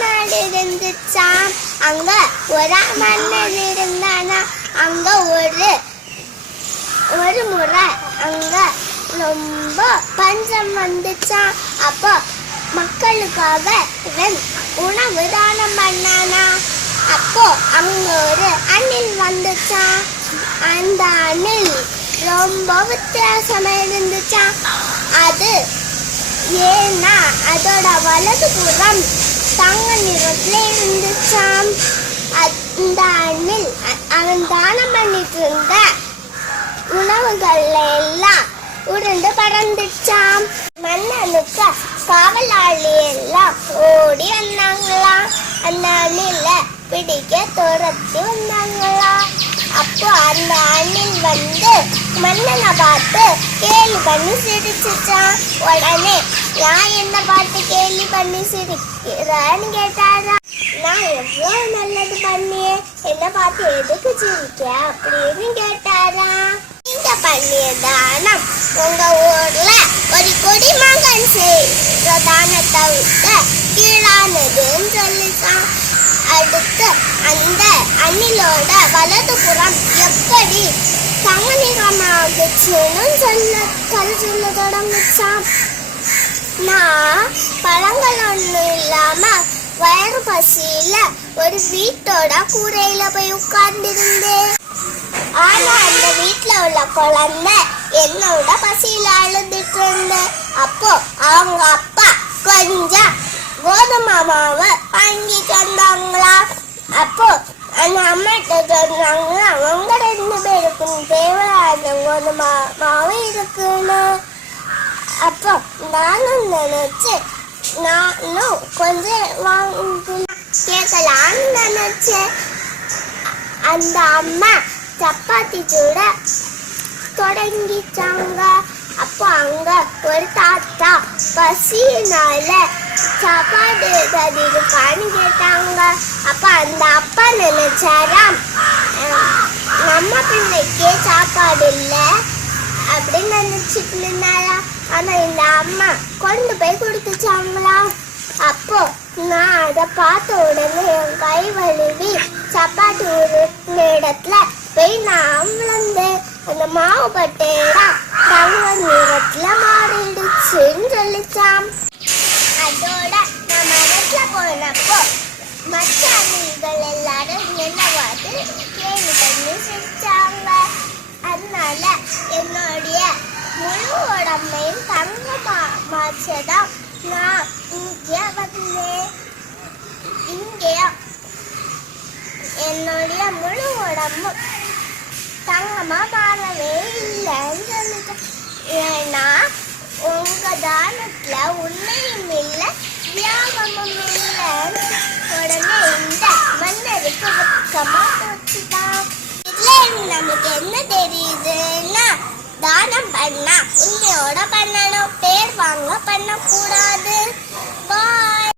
நாடு இருந்துச்சாம். அங்க ஒரு மன்னன் இருந்தானா. அங்க ஒரு முறை அங்க ரொம்ப பஞ்சம் வந்துச்சான். அப்போ மக்களுக்காக இவன் உணவு தானம் பண்ணானா. அப்போ அங்க ஒரு அணில் வந்துச்சான். அந்த அணில் ரொம்ப வித்தியாசமா இருந்துச்சான். அது ஏன்னா அதோட வலது புறம் தங்க நிறத்துல இருந்துச்சாம். அந்த அணில் அவன் தானம் பண்ணிட்டு இருந்த உணவுகள்ல எல்லாம் உருண்டு பறந்துச்சாம். மன்னனுக்கு காவலாளி எல்லாம் ஓடி வந்தாங்களாம். அந்த அணில பிடிக்க துரத்தி வந்தாங்களாம். அப்போ அந்த அணில் மன்னனை பார்த்து கேலி பண்ணி சிரிச்சுச்சான். உடனே நான் என்ன பார்த்து கேலி பண்ணி சிரிக்கிறேன்னு கேட்டாரா. நான் எவ்வளவு நல்லது பண்ணியே, என்ன பார்த்து எதுக்கு சிரிக்க அப்படின்னு கேட்டாரா. நீங்க பண்ணிய தானம் உங்க ஊர்ல ஒரு குடிமகன் செய்யற தானத்தை விட்ட கீழானதுன்னு சொல்லிச்சான். அடுத்து அந்த அணிலோட வலது புறம் எப்படி தங்க நிறமாகுச்சுன்னு சொல்ல தொடங்குச்சான். நான் பழங்கள் ஒண்ணு இல்லாம வயிறு பசியில ஒரு வீட்டோட கூரையில போய் உட்கார்ந்திருந்தேன். ஆனா அந்த வீட்டுல உள்ள குழந்தை என்னோட பசியில அழுதுட்டு இருந்தேன். அப்போ அவங்க அப்பா கொஞ்சம் கோதுமை மாவை வாங்கிட்டு வந்தாங்களா. அப்போ அந்த அம்மாட்ட சொன்னாங்களா, அவங்க 2 பேருக்கும் தேவையான கோதுமை மாவு இருக்குன்னு. அப்போ நானும் நினைச்சு நானும் கொஞ்சம் கேட்கலான்னு நினைச்சேன். அந்த அம்மா சப்பாத்தி சுட தொடங்கிச்சாங்க. அப்போ அங்க ஒரு தாத்தா பசியினால சாப்பாடு இருக்கான்னு கேட்டாங்க. அப்ப அந்த அப்பா நினைச்சாராம், நம்ம பிள்ளைக்கே சாப்பாடு இல்லை அப்படின்னு நினைச்சிட்டு இருந்தாரா. ஆனா இந்த அம்மா கொண்டு போய் கொடுத்துச்சாங்களா. அப்போ நான் அதை பார்த்த உடனே என் கை வழுவி சப்பாத்தி உருட்டின இடத்துல போய் நான் விழுந்தேன். அந்த மாவு பட்டையா தங்க நிறத்துல மாறிடுச்சுன்னு சொல்லிச்சாம். அதோட நான் மனசுல போனப்போ மற்ற அணில்கள் எல்லாரும் என்ன பார்த்து கேள்வி பண்ணி சிரிச்சாங்க. அதனால என்னுடைய முழு உடம்பையும் தங்கமாச்சதான் நான் இங்கே வந்தேன். இங்கே என்னுடைய முழு உடம்பும் தங்கமா மாறவே இல்லைன்னு சொல்லிட்டேன். ஏன்னா உங்க தானத்துல உண்மையும் இல்லை வியாபமும் இல்லைன்னு உடனே இந்த மன்னருக்கு பக்கமா போச்சுதான். இதுல நமக்கு என்ன தெரியுதுன்னா, தானம் பண்ணா உண்மையோட பண்ணணும், பேர் வாங்க பண்ணக்கூடாது.